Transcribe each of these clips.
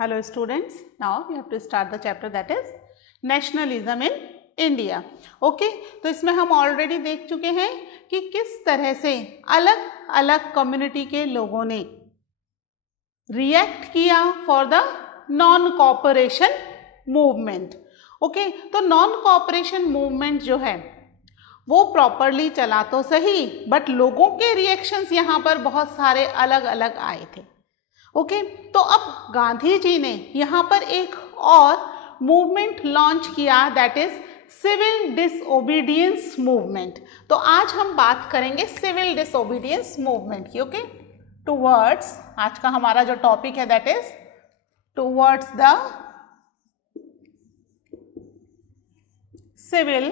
Hello students, now we have to start the chapter that is nationalism in India. Okay, तो इसमें हम already देख चुके हैं कि किस तरह से अलग अलग कम्युनिटी के लोगों ने रिएक्ट किया for the non cooperation movement. Okay, तो नॉन कॉपरेशन मूवमेंट जो है वो प्रॉपरली चला तो सही, बट लोगों के रिएक्शंस यहाँ पर बहुत सारे अलग अलग आए थे. ओके, तो अब गांधी जी ने यहाँ पर एक और मूवमेंट लॉन्च किया, that is civil disobedience movement. तो आज हम बात करेंगे सिविल डिसओबीडियंस मूवमेंट की. ओके, टूवर्ड्स, आज का हमारा जो टॉपिक है that is towards the civil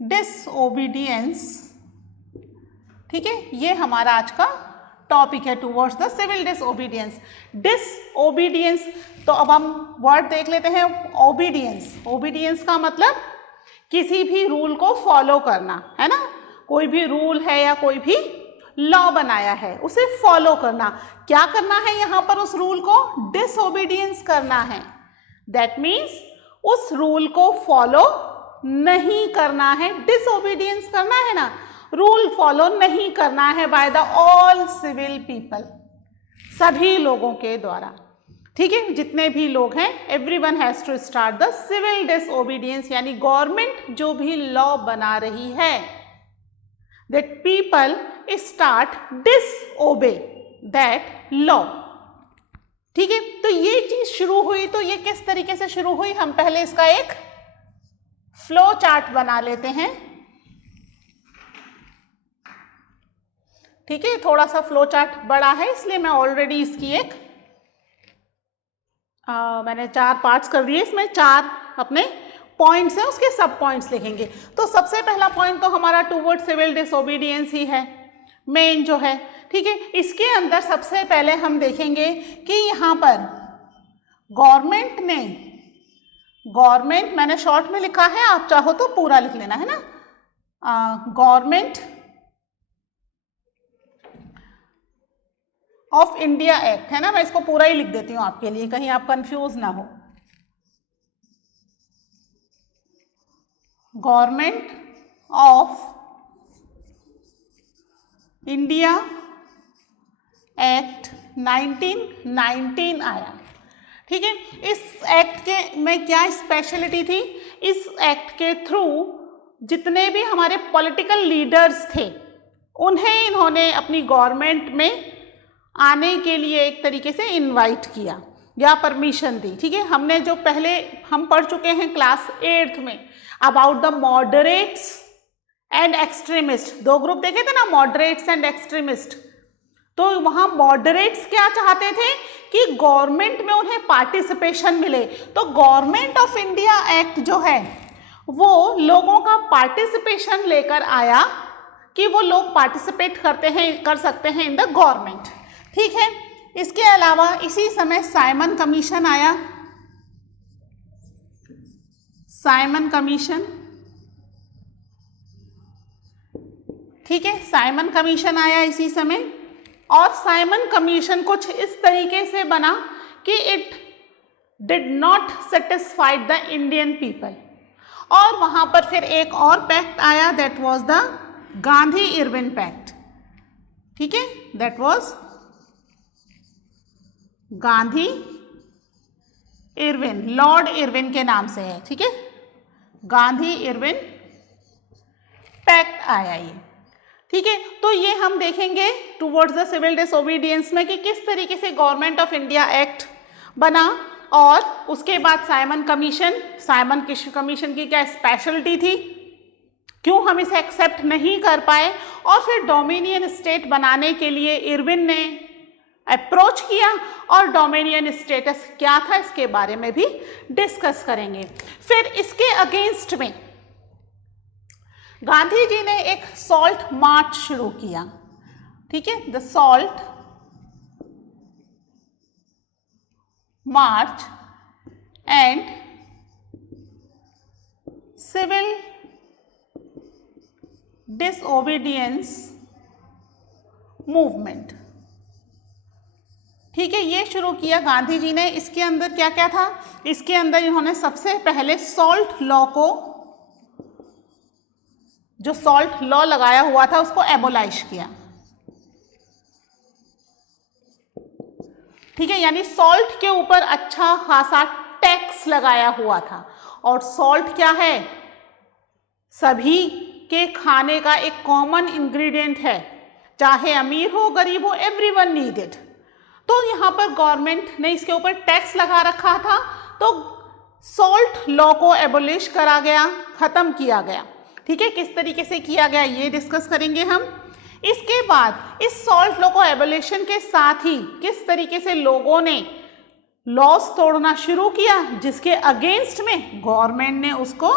disobedience. ठीक है, ये हमारा आज का टॉपिक है, towards the civil disobedience. Disobedience, तो अब हम वर्ड देख लेते हैं. ओबीडियंस, ओबीडियंस का मतलब किसी भी रूल को फॉलो करना, है ना. कोई भी रूल है या कोई भी लॉ बनाया है उसे फॉलो करना. क्या करना है यहाँ पर उस रूल को? डिसओबीडियंस करना है. दैट मीन्स उस रूल को फॉलो नहीं करना है, डिसओबीडियंस करना है ना, रूल फॉलो नहीं करना है by the all civil people, सभी लोगों के द्वारा. ठीक है, जितने भी लोग हैं, everyone has to start the civil disobedience, यानी गवर्नमेंट जो भी लॉ बना रही है, that people start disobey that law. ठीक है, तो ये चीज शुरू हुई. तो ये किस तरीके से शुरू हुई, हम पहले इसका एक फ्लो चार्ट बना लेते हैं. ठीक है, थोड़ा सा फ्लो चार्ट बड़ा है इसलिए मैं ऑलरेडी इसकी एक मैंने 4 पार्ट्स कर दिए. इसमें 4 अपने पॉइंट्स हैं, उसके सब पॉइंट्स लिखेंगे. तो सबसे पहला पॉइंट तो हमारा टूवर्ड सिविल डिसओबीडियंस ही है, मेन जो है. ठीक है, इसके अंदर सबसे पहले हम देखेंगे कि यहाँ पर गवर्नमेंट मैंने शॉर्ट में लिखा है, आप चाहो तो पूरा लिख लेना, है ना. गवर्नमेंट ऑफ इंडिया एक्ट, है ना. मैं इसको पूरा ही लिख देती हूं आपके लिए, कहीं आप कंफ्यूज ना हो. गवर्नमेंट ऑफ इंडिया एक्ट 1919 आया. ठीक है, इस एक्ट के में क्या स्पेशलिटी थी? इस एक्ट के थ्रू जितने भी हमारे पॉलिटिकल लीडर्स थे उन्हें इन्होंने अपनी गवर्नमेंट में आने के लिए एक तरीके से इनवाइट किया या परमिशन दी. ठीक है, हमने जो पहले हम पढ़ चुके हैं क्लास 8th में about the moderates and extremist. 2 group देखे थे ना, मॉडरेट्स एंड एक्सट्रीमिस्ट. तो वहां मॉडरेट्स क्या चाहते थे कि गवर्नमेंट में उन्हें पार्टिसिपेशन मिले. तो गवर्नमेंट ऑफ इंडिया एक्ट जो है वो लोगों का पार्टिसिपेशन लेकर आया कि वो लोग पार्टिसिपेट कर सकते हैं इन द गवर्नमेंट. ठीक है, इसके अलावा इसी समय साइमन कमीशन आया. साइमन कमीशन, ठीक है, साइमन कमीशन आया इसी समय. और साइमन कमीशन कुछ इस तरीके से बना कि it did not satisfied the Indian people. और वहां पर फिर एक और पैक्ट आया, that was the Gandhi Irwin pact. ठीक है, that was Gandhi Irwin, Lord Irwin के नाम से है. ठीक है, गांधी इरविन पैक्ट आया ये. ठीक है, तो ये हम देखेंगे टुवर्ड्स द सिविल डिसओबीडियंस में कि किस तरीके से गवर्नमेंट ऑफ इंडिया एक्ट बना. और उसके बाद साइमन कमीशन की क्या स्पेशलिटी थी, क्यों हम इसे एक्सेप्ट नहीं कर पाए, और फिर डोमिनियन स्टेट बनाने के लिए इरविन ने अप्रोच किया, और डोमिनियन स्टेटस क्या था इसके बारे में भी डिस्कस करेंगे. फिर इसके अगेंस्ट में गांधी जी ने एक सॉल्ट मार्च शुरू किया. ठीक है, the salt march and civil disobedience movement. ठीक है, ये शुरू किया गांधी जी ने। इसके अंदर क्या क्या था? इसके अंदर इन्होंने सबसे पहले सॉल्ट लॉ को, जो सॉल्ट लॉ लगाया हुआ था, उसको एबोलाइश किया। ठीक है, यानी सॉल्ट के ऊपर अच्छा खासा टैक्स लगाया हुआ था। और सॉल्ट क्या है? सभी के खाने का एक कॉमन इंग्रेडिएंट है, चाहे अमीर हो गरीब हो, एवरीवन नीड इट। तो यहाँ पर गवर्नमेंट ने इसके ऊपर टैक्स लगा रखा था, तो सॉल्ट लॉ को एबोलिश करा गया, खत्म किया गया। ठीक है, किस तरीके से किया गया ये डिस्कस करेंगे हम। इसके बाद इस सॉल्ट लॉ को एबोलिशन के साथ ही किस तरीके से लोगों ने लॉस तोड़ना शुरू किया, जिसके अगेंस्ट में गवर्नमेंट ने उसको,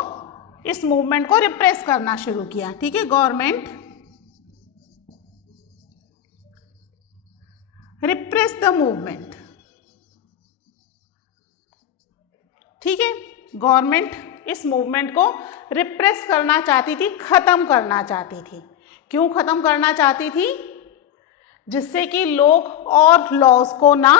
इस मूवमेंट को रिप्रेस करना शुरू किया। ठीक है, गवर्नमेंट रिप्रेस द मूवमेंट। ठीक है, गवर्नमेंट इस मूवमेंट को रिप्रेस करना चाहती थी, खत्म करना चाहती थी। क्यों खत्म करना चाहती थी? जिससे कि लोग और लॉज को ना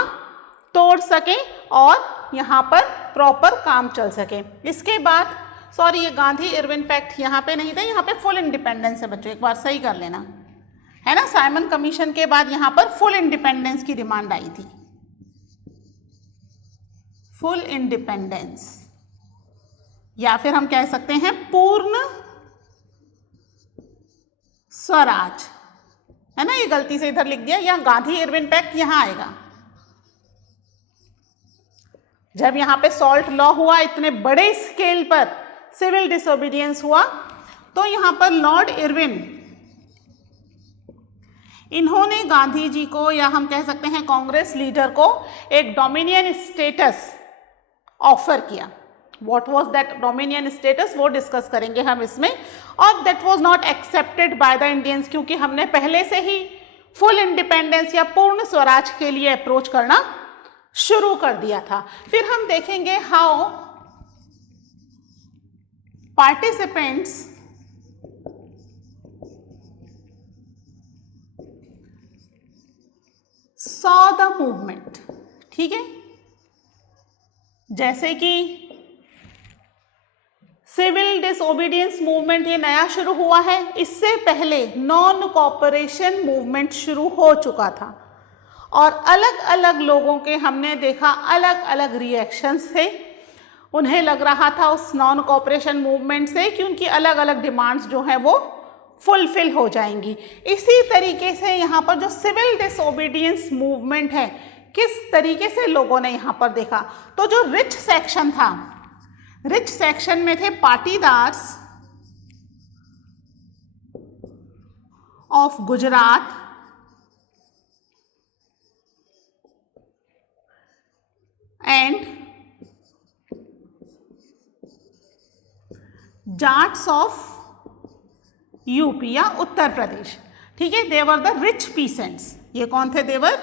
तोड़ सके और यहाँ पर प्रॉपर काम चल सके। इसके बाद, सॉरी ये गांधी इरविन पैक्ट यहाँ पे नहीं था, यहाँ पे फुल इंडिपेंडेंस है बच्चों, एक बार सही कर लेना, है ना। साइमन कमीशन के बाद यहाँ पर फुल इंडिपेंडेंस की डिमांड आई थी, फुल इंडिपेंडेंस, या फिर हम कह सकते हैं पूर्ण स्वराज, है ना। ये गलती से इधर लिख दिया, यहाँ गांधी इरविन पैक्ट यहाँ आएगा। जब यहाँ पे सॉल्ट लॉ हुआ, इतने बड़े स्केल पर सिविल डिसोबीडियंस हुआ, तो यहाँ पर लॉर्ड इरविन, इन्होंने गांधी जी को, या हम कह सकते हैं कांग्रेस लीडर को, एक डोमिनियन स्टेटस ऑफर किया। What was that dominion status, वो डिस्कस करेंगे हम इसमें। और that was not accepted by the Indians, क्योंकि हमने पहले से ही फुल इंडिपेंडेंस या पूर्ण स्वराज के लिए अप्रोच करना शुरू कर दिया था। फिर हम देखेंगे how participants saw the movement. ठीक है, जैसे कि सिविल डिसओबीडियंस मूवमेंट ये नया शुरू हुआ है, इससे पहले नॉन कॉपरेशन मूवमेंट शुरू हो चुका था और अलग अलग लोगों के हमने देखा अलग अलग रिएक्शंस थे। उन्हें लग रहा था उस नॉन कॉपरेशन मूवमेंट से कि उनकी अलग अलग डिमांड्स जो हैं वो फुलफिल हो जाएंगी। इसी तरीके से यहाँ पर जो सिविल डिसओबीडियंस मूवमेंट है, किस तरीके से लोगों ने यहाँ पर देखा, तो जो रिच सेक्शन था, रिच सेक्शन में थे Patidars of Gujarat and Jats of UP या उत्तर प्रदेश। ठीक है, देवर द रिच पीसेंट्स। ये कौन थे? देवर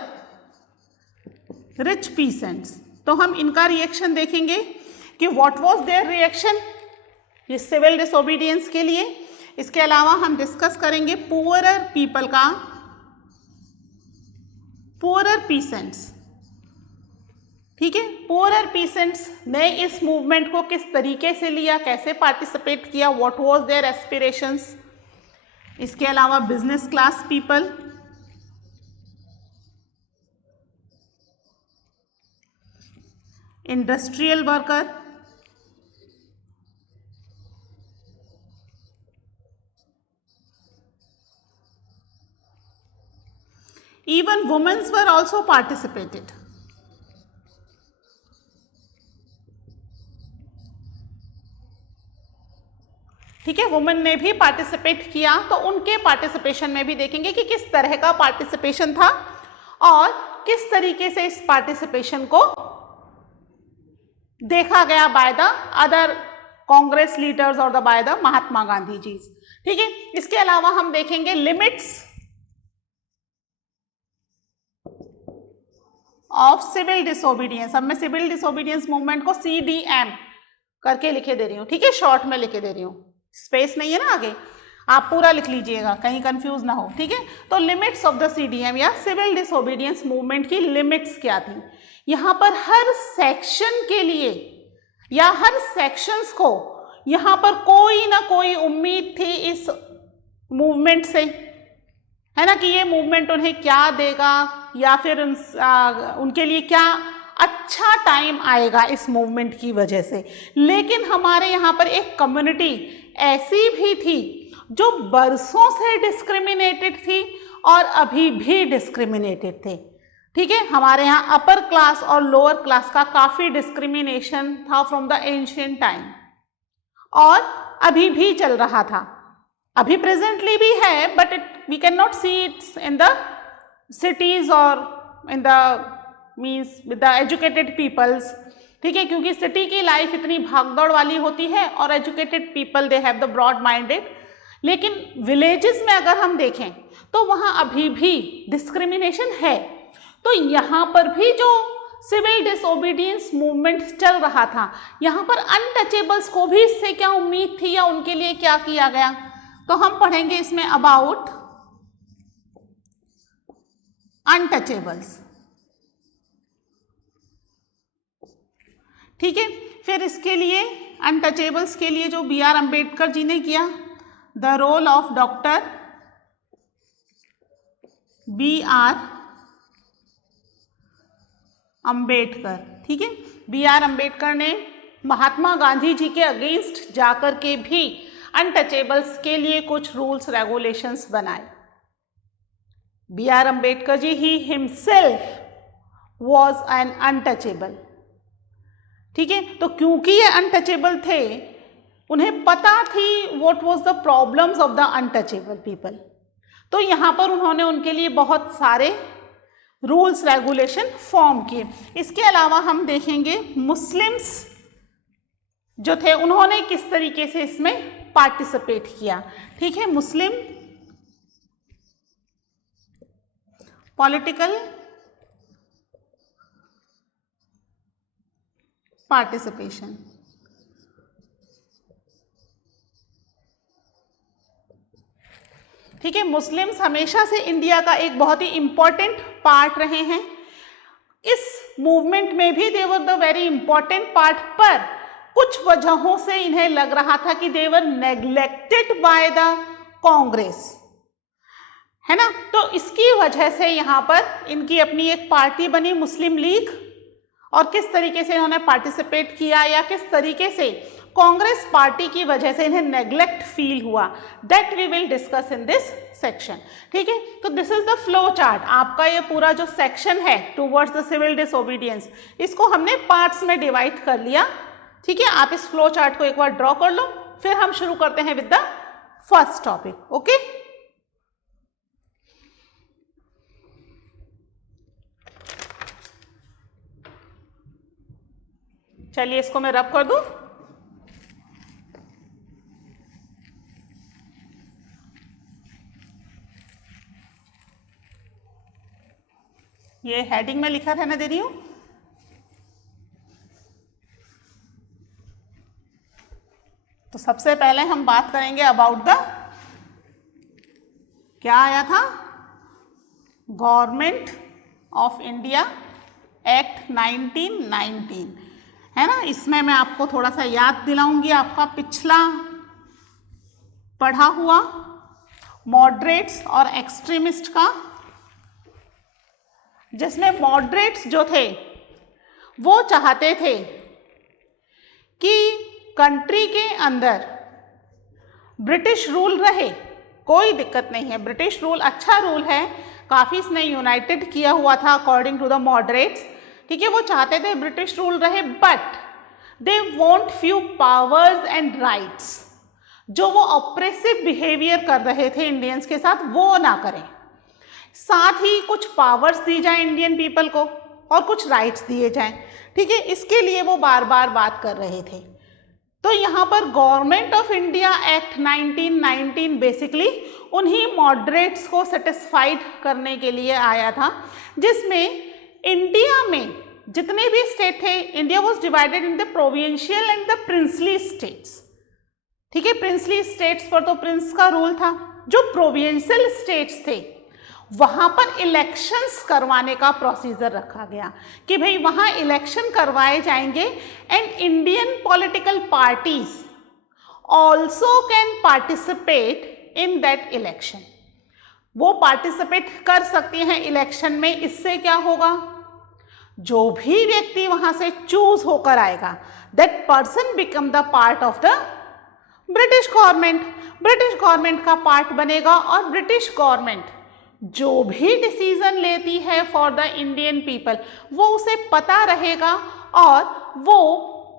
रिच पीसेंट्स। तो हम इनका रिएक्शन देखेंगे कि व्हाट वाज देयर रिएक्शन ये सिविल डिसओबीडियंस के लिए। इसके अलावा हम डिस्कस करेंगे पुअरर पीपल का, पुअरर पीसेंट्स। ठीक है, पुअरर पीसेंट्स ने इस मूवमेंट को किस तरीके से लिया, कैसे पार्टिसिपेट किया, व्हाट वाज देयर एस्पिरेशंस। इसके अलावा business class people, industrial worker, even women were also participated. ठीक है, वुमेन ने भी पार्टिसिपेट किया, तो उनके पार्टिसिपेशन में भी देखेंगे कि किस तरह का पार्टिसिपेशन था और किस तरीके से इस पार्टिसिपेशन को देखा गया by the other Congress leaders और बाय द महात्मा गांधी जी। ठीक है, इसके अलावा हम देखेंगे लिमिट्स ऑफ सिविल डिसोबीडियंस। अब मैं सिविल डिसोबीडियंस मूवमेंट को CDM करके लिखे दे रही हूँ, ठीक है, शॉर्ट में लिखे दे रही हूँ, स्पेस नहीं है ना आगे। आप पूरा लिख लीजिएगा, कहीं कंफ्यूज ना हो, ठीक है। तो लिमिट्स ऑफ द सीडीएम या सिविल डिसोबीडियंस मूवमेंट की लिमिट्स क्या थी? यहाँ पर हर सेक्शन के लिए या हर सेक्शंस को यहाँ पर कोई ना कोई उम्मीद थी इस मूवमेंट से, है ना, कि ये मूवमेंट उन्हें क्या देगा या फिर उनके लिए क्या अच्छा टाइम आएगा इस मूवमेंट की वजह से। लेकिन हमारे यहाँ पर एक कम्युनिटी ऐसी भी थी जो बरसों से डिस्क्रिमिनेटेड थी और अभी भी डिस्क्रिमिनेटेड थे, ठीक है। हमारे यहाँ अपर क्लास और लोअर क्लास का काफ़ी डिस्क्रिमिनेशन था फ्रॉम द एंशिएंट टाइम और अभी भी चल रहा था, अभी प्रेजेंटली भी है, but we can not see its in the cities और in the means with the educated peoples, ठीक है, क्योंकि सिटी की लाइफ इतनी भागदौड़ वाली होती है और educated people they have the broad minded. लेकिन विलेजेस में अगर हम देखें तो वहाँ अभी भी डिस्क्रिमिनेशन है। तो यहाँ पर भी जो सिविल डिसोबीडियंस मूवमेंट चल रहा था, यहाँ पर अनटचेबल्स को भी इससे क्या उम्मीद थी या उनके लिए क्या किया गया, तो हम पढ़ेंगे इसमें अबाउट अनटचेबल्स, ठीक है। फिर इसके लिए अनटचेबल्स के लिए जो बी आर अम्बेडकर जी ने किया, the role of doctor B R Ambedkar, ठीक है। बी आर अम्बेडकर ने महात्मा गांधी जी के अगेंस्ट जाकर के भी अनटचेबल्स के लिए कुछ रूल्स रेगुलेशंस बनाए। बी आर अम्बेडकर जी ही हिमसेल्फ वॉज एन अनटचेबल, ठीक है। तो क्योंकि ये अनटचेबल थे, उन्हें पता थी what was the problems of the untouchable people, तो यहाँ पर उन्होंने उनके लिए बहुत सारे रूल्स रेगुलेशन फॉर्म किए। इसके अलावा हम देखेंगे मुस्लिम्स जो थे उन्होंने किस तरीके से इसमें पार्टिसिपेट किया, ठीक है। मुस्लिम पॉलिटिकल पार्टिसिपेशन, ठीक है। मुस्लिम्स हमेशा से इंडिया का एक बहुत ही इंपॉर्टेंट पार्ट रहे हैं। इस मूवमेंट में भी they were the very important part, पर कुछ वजहों से इन्हें लग रहा था कि they were neglected by the Congress, है ना। तो इसकी वजह से यहाँ पर इनकी अपनी एक पार्टी बनी मुस्लिम लीग, और किस तरीके से इन्होंने पार्टिसिपेट किया या किस तरीके से कांग्रेस पार्टी की वजह से इन्हें नेग्लेक्ट फील हुआ, that we will discuss in this section, ठीक है। तो this is the flow chart, आपका ये पूरा जो सेक्शन है टुवर्ड्स द सिविल डिसोबीडियंस, इसको हमने पार्ट्स में डिवाइड कर लिया, ठीक है। आप इस फ्लो चार्ट को एक बार ड्रॉ कर लो, फिर हम शुरू करते हैं with the first topic, okay. चलिए इसको मैं रब कर दूं। ये हेडिंग में लिखा रहने दे रही हूं। तो सबसे पहले हम बात करेंगे अबाउट द, क्या आया था, गवर्नमेंट ऑफ इंडिया एक्ट 1919, है ना। इसमें मैं आपको थोड़ा सा याद दिलाऊंगी आपका पिछला पढ़ा हुआ मॉडरेट्स और एक्सट्रीमिस्ट का, जिसमें मॉडरेट्स जो थे वो चाहते थे कि कंट्री के अंदर ब्रिटिश रूल रहे, कोई दिक्कत नहीं है, ब्रिटिश रूल अच्छा रूल है, काफ़ी इसने यूनाइटेड किया हुआ था अकॉर्डिंग टू द मॉडरेट्स, ठीक है। वो चाहते थे ब्रिटिश रूल रहे, but they want few powers and rights, जो वो ऑप्रेसिव बिहेवियर कर रहे थे इंडियंस के साथ वो ना करें, साथ ही कुछ पावर्स दी जाए इंडियन पीपल को और कुछ राइट्स दिए जाएं, ठीक है। इसके लिए वो बार बार बात कर रहे थे। तो यहाँ पर government of India act 1919 basically उन्हीं मॉडरेट्स को सेटिस्फाइड करने के लिए आया था, जिसमें इंडिया में जितने भी स्टेट थे, India was divided in the provincial and the princely states, ठीक है। प्रिंसली स्टेट्स पर तो प्रिंस का रूल था। जो प्रोविंशियल स्टेट्स थे वहां पर इलेक्शंस करवाने का प्रोसीजर रखा गया कि भाई वहां इलेक्शन करवाए जाएंगे and Indian political parties also can participate in that election. वो पार्टिसिपेट कर सकती हैं इलेक्शन में। इससे क्या होगा, जो भी व्यक्ति वहां से चूज होकर आएगा that person become the part of the British government. British government का पार्ट बनेगा और ब्रिटिश गवर्नमेंट जो भी डिसीजन लेती है फॉर द इंडियन पीपल वो उसे पता रहेगा और वो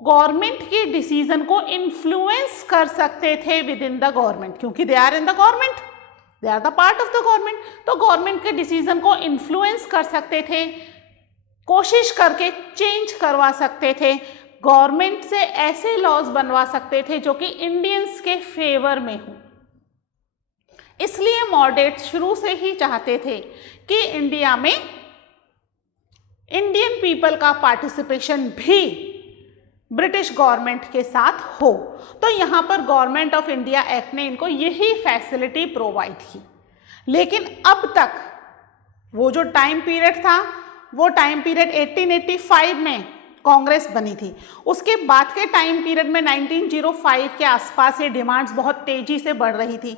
गवर्नमेंट के डिसीजन को इन्फ्लुएंस कर सकते थे विद इन द गवर्नमेंट, क्योंकि they are in the government, they are the part of the government. तो गवर्नमेंट के डिसीजन को इन्फ्लुएंस कर सकते थे, कोशिश करके चेंज करवा सकते थे, गवर्नमेंट से ऐसे लॉज बनवा सकते थे जो कि इंडियंस के फेवर में हो। इसलिए मॉडरेट शुरू से ही चाहते थे कि इंडिया में इंडियन पीपल का पार्टिसिपेशन भी ब्रिटिश गवर्नमेंट के साथ हो। तो यहाँ पर गवर्नमेंट ऑफ इंडिया एक्ट ने इनको यही फैसिलिटी प्रोवाइड की। लेकिन अब तक वो जो टाइम पीरियड था वो टाइम पीरियड 1885 में कांग्रेस बनी थी। उसके बाद के टाइम पीरियड में 1905 के आसपास ये डिमांड्स बहुत तेजी से बढ़ रही थी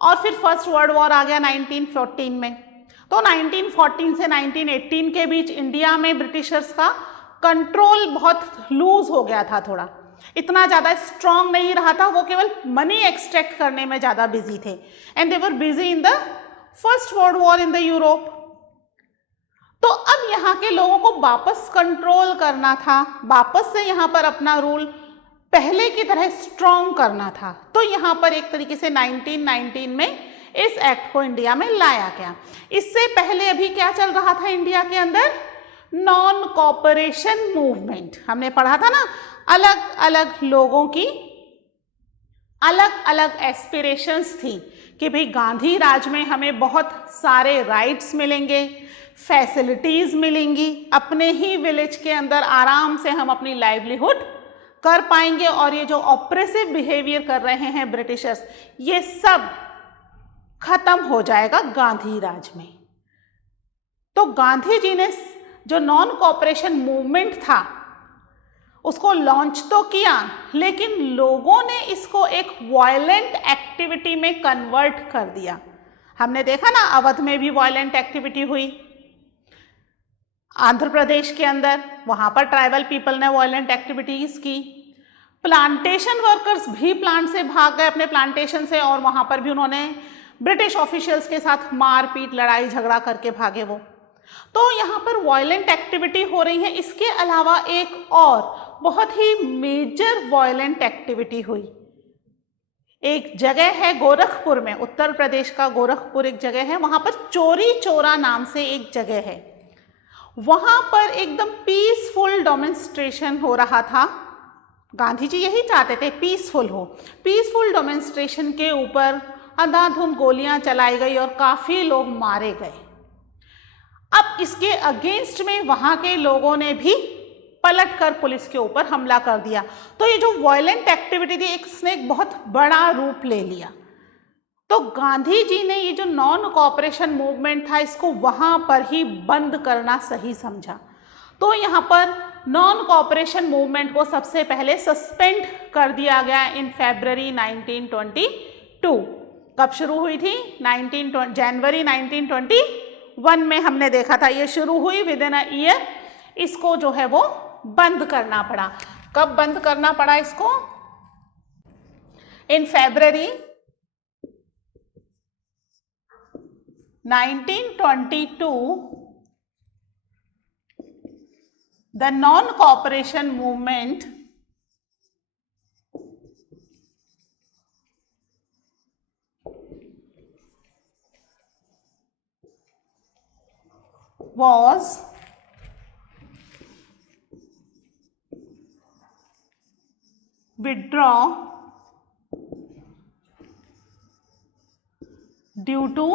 और फिर फर्स्ट वर्ल्ड वॉर आ गया 1914 में। तो 1914 से 1918 के बीच इंडिया में ब्रिटिशर्स का कंट्रोल बहुत लूज हो गया था, थोड़ा इतना ज़्यादा स्ट्रांग नहीं रहा था। वो केवल मनी एक्सट्रैक्ट करने में ज़्यादा बिजी थे and they were busy in the first world war in the Europe. तो अब यहाँ के लोगों को वापस कंट्रोल करना था, वापस से यहाँ पर अपना रूल पहले की तरह स्ट्रांग करना था। तो यहाँ पर एक तरीके से 1919 में इस एक्ट को इंडिया में लाया गया। इससे पहले अभी क्या चल रहा था इंडिया के अंदर, नॉन कॉपरेशन मूवमेंट। हमने पढ़ा था ना, अलग अलग लोगों की अलग अलग एस्पिरेशंस थी कि भाई गांधी राज में हमें बहुत सारे राइट्स मिलेंगे, फैसिलिटीज मिलेंगी, अपने ही विलेज के अंदर आराम से हम अपनी लाइवलीहुड कर पाएंगे और ये जो ऑप्रेसिव बिहेवियर कर रहे हैं ब्रिटिशर्स ये सब खत्म हो जाएगा गांधी राज में। तो गांधी जी ने जो नॉन कॉपरेशन मूवमेंट था उसको लॉन्च तो किया, लेकिन लोगों ने इसको एक वायलेंट एक्टिविटी में कन्वर्ट कर दिया। हमने देखा ना, अवध में भी वायलेंट एक्टिविटी हुई, आंध्र प्रदेश के अंदर वहां पर ट्राइबल पीपल ने वायलेंट एक्टिविटीज की। प्लांटेशन वर्कर्स भी प्लांट से भाग गए अपने प्लांटेशन से और वहां पर भी उन्होंने ब्रिटिश ऑफिशियल्स के साथ मारपीट लड़ाई झगड़ा करके भागे वो। तो यहाँ पर वायलेंट एक्टिविटी हो रही है। इसके अलावा एक और बहुत ही मेजर वायलेंट एक्टिविटी हुई। एक जगह है गोरखपुर में, उत्तर प्रदेश का गोरखपुर एक जगह है, वहां पर चोरी चोरा नाम से एक जगह है। वहां पर एकदम पीसफुल डेमोन्स्ट्रेशन हो रहा था। गांधी जी यही चाहते थे पीसफुल हो। पीसफुल डेमोन्स्ट्रेशन के ऊपर अंधाधुंध गोलियां चलाई गई और काफी लोग मारे गए। अब इसके अगेंस्ट में वहां के लोगों ने भी पलटकर पुलिस के ऊपर हमला कर दिया। तो ये जो वायलेंट एक्टिविटी थी इसने एक बहुत बड़ा रूप ले लिया। तो गांधी जी ने ये जो नॉन कॉपरेशन मूवमेंट था इसको वहां पर ही बंद करना सही समझा। तो यहाँ पर नॉन कॉपरेशन मूवमेंट को सबसे पहले सस्पेंड कर दिया गया इन फरवरी 1922। कब शुरू हुई थी? जनवरी 1921 में हमने देखा था ये शुरू हुई। विद इन अ ईयर इसको जो है वो बंद करना पड़ा। कब बंद करना पड़ा इसको? इन फरवरी 1922 the non-cooperation movement was withdraw due to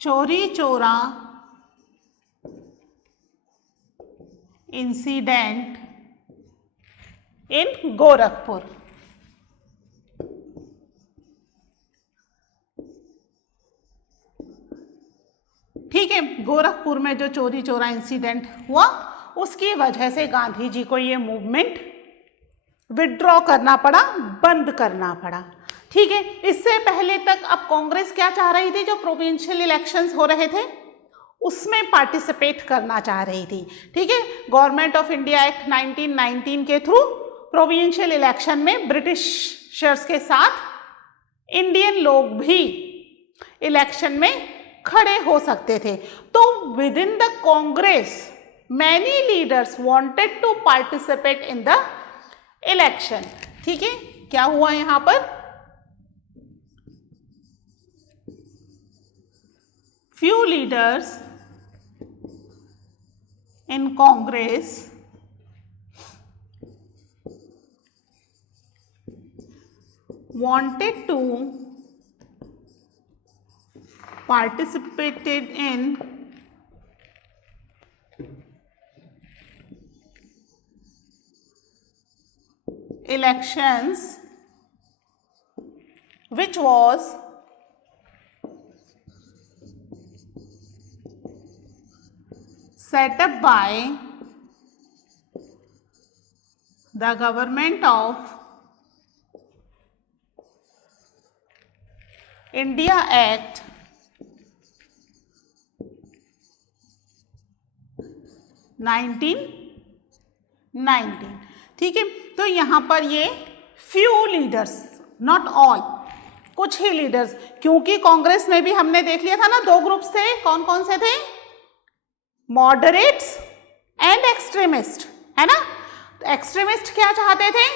चोरी चोरा इंसिडेंट इन गोरखपुर। ठीक है, गोरखपुर में जो चोरी चोरा इंसिडेंट हुआ उसकी वजह से गांधी जी को ये मूवमेंट विड्रॉ करना पड़ा, बंद करना पड़ा। ठीक है, इससे पहले तक अब कांग्रेस क्या चाह रही थी, जो प्रोविंशियल इलेक्शंस हो रहे थे उसमें पार्टिसिपेट करना चाह रही थी। ठीक है, गवर्नमेंट ऑफ इंडिया एक्ट 1919 के थ्रू प्रोविंशियल इलेक्शन में ब्रिटिशर्स के साथ इंडियन लोग भी इलेक्शन में खड़े हो सकते थे। तो within the Congress many leaders wanted to participate in the election. ठीक है, क्या हुआ यहां पर, few leaders in Congress wanted to participated in elections which was set up by the government of India Act 1919। ठीक है, तो यहाँ पर ये फ्यू लीडर्स, नॉट ऑल, कुछ ही लीडर्स, क्योंकि कांग्रेस में भी हमने देख लिया था ना, दो ग्रुप्स थे, कौन कौन से थे, मॉडरेट्स एंड एक्सट्रीमिस्ट, है ना। एक्सट्रीमिस्ट क्या चाहते थे,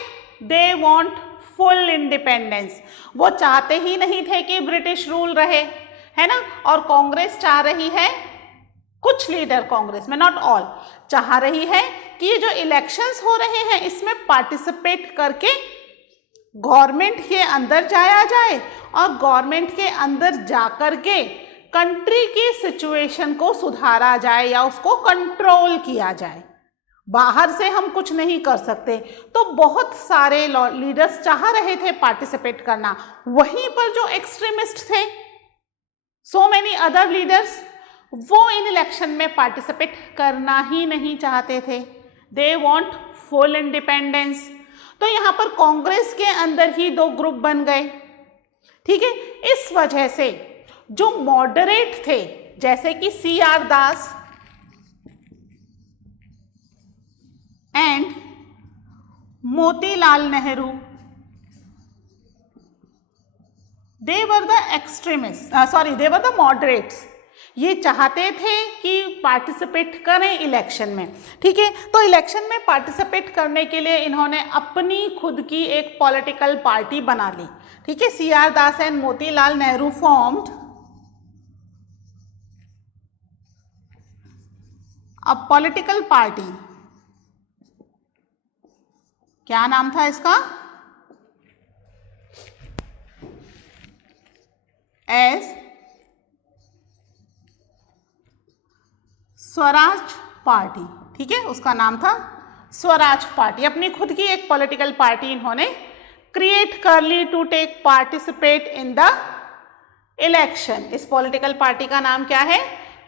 दे वांट फुल इंडिपेंडेंस, वो चाहते ही नहीं थे कि ब्रिटिश रूल रहे, है ना। और कांग्रेस चाह रही है, कुछ लीडर कांग्रेस में, नॉट ऑल, चाह रही है कि ये जो इलेक्शंस हो रहे हैं इसमें पार्टिसिपेट करके गवर्नमेंट के अंदर जाया जाए और गवर्नमेंट के अंदर जाकर के कंट्री की सिचुएशन को सुधारा जाए या उसको कंट्रोल किया जाए। बाहर से हम कुछ नहीं कर सकते। तो बहुत सारे लीडर्स चाह रहे थे पार्टिसिपेट करना, वहीं पर जो एक्सट्रीमिस्ट थे, सो मेनी अदर लीडर्स, वो इन इलेक्शन में पार्टिसिपेट करना ही नहीं चाहते थे। They want full independence. तो यहाँ पर कांग्रेस के अंदर ही दो ग्रुप बन गए। ठीक है, इस वजह से जो मॉडरेट थे, जैसे कि CR Das and Motilal Nehru, they were the extremist, they were the moderates, ये चाहते थे कि पार्टिसिपेट करें इलेक्शन में। ठीक है, तो इलेक्शन में पार्टिसिपेट करने के लिए इन्होंने अपनी खुद की एक पॉलिटिकल पार्टी बना ली। ठीक है, CR Das and Motilal Nehru formed a political party. क्या नाम था इसका, एस स्वराज पार्टी। ठीक है, उसका नाम था स्वराज पार्टी। अपनी खुद की एक पॉलिटिकल पार्टी इन्होंने क्रिएट कर ली to take participate in the election. इस पॉलिटिकल पार्टी का नाम क्या है,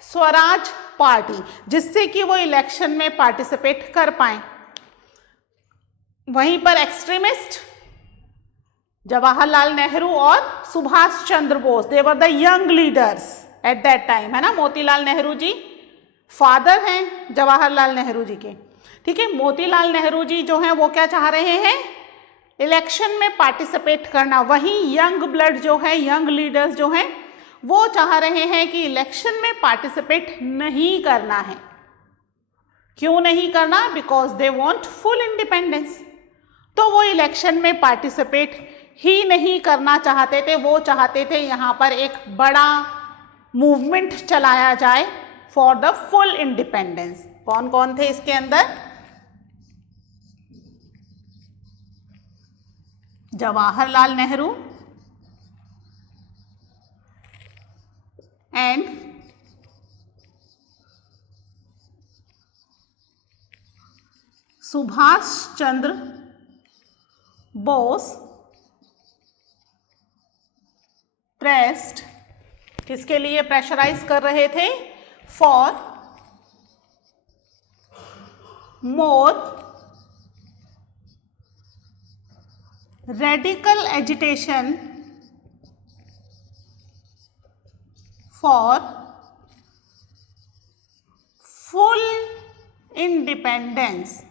स्वराज पार्टी, जिससे कि वो इलेक्शन में पार्टिसिपेट कर पाए। वहीं पर एक्सट्रीमिस्ट जवाहरलाल नेहरू और Subhash Chandra Bose, they were the young leaders at that time, है ना। मोतीलाल नेहरू जी फादर हैं जवाहरलाल नेहरू जी के। ठीक है, मोतीलाल नेहरू जी जो हैं वो क्या चाह रहे हैं, इलेक्शन में पार्टिसिपेट करना। वहीं यंग ब्लड जो है, यंग लीडर्स जो हैं, वो चाह रहे हैं कि इलेक्शन में पार्टिसिपेट नहीं करना है। क्यों नहीं करना, because they want full independence. तो वो इलेक्शन में पार्टिसिपेट ही नहीं करना चाहते थे। वो चाहते थे यहाँ पर एक बड़ा मूवमेंट चलाया जाए फॉर द फुल इंडिपेंडेंस। कौन कौन थे इसके अंदर, जवाहरलाल नेहरू एंड सुभाष चंद्र बोस प्रेस्ड, किसके लिए प्रेशराइज कर रहे थे? For more radical agitation for full independence.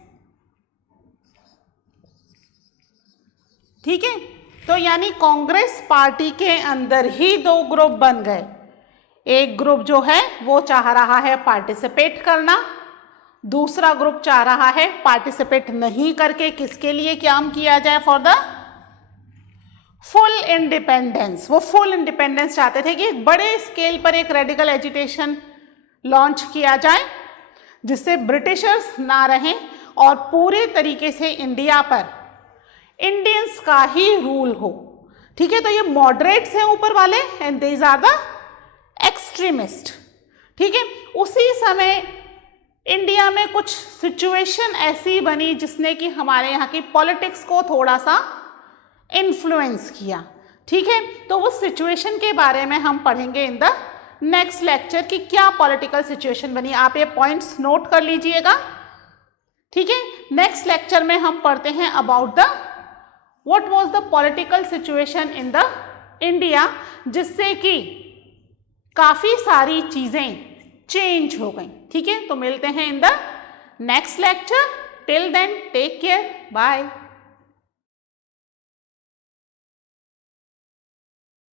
ठीक है, तो यानी कांग्रेस पार्टी के अंदर ही दो ग्रुप बन गए। एक ग्रुप जो है वो चाह रहा है पार्टिसिपेट करना, दूसरा ग्रुप चाह रहा है पार्टिसिपेट नहीं करके किसके लिए काम किया जाए? For the full independence. वो फुल इंडिपेंडेंस चाहते थे कि बड़े स्केल पर एक रेडिकल एजिटेशन लॉन्च किया जाए जिससे ब्रिटिशर्स ना रहें और पूरे तरीके से इंडिया पर इंडियंस का ही रूल हो। ठीक है, तो ये मॉडरेट्स हैं ऊपर वाले and these are the extremist. ठीक है, उसी समय इंडिया में कुछ सिचुएशन ऐसी बनी जिसने कि हमारे यहाँ की पॉलिटिक्स को थोड़ा सा इन्फ्लुएंस किया। ठीक है, तो उस सिचुएशन के बारे में हम पढ़ेंगे इन द नेक्स्ट लेक्चर कि क्या पॉलिटिकल सिचुएशन बनी। आप ये पॉइंट्स नोट कर लीजिएगा। ठीक है, नेक्स्ट लेक्चर में हम पढ़ते हैं about the what was the political situation in the India, जिससे कि काफी सारी चीजें चेंज हो गई। ठीक है, तो मिलते हैं in the next lecture. Till then take care, bye.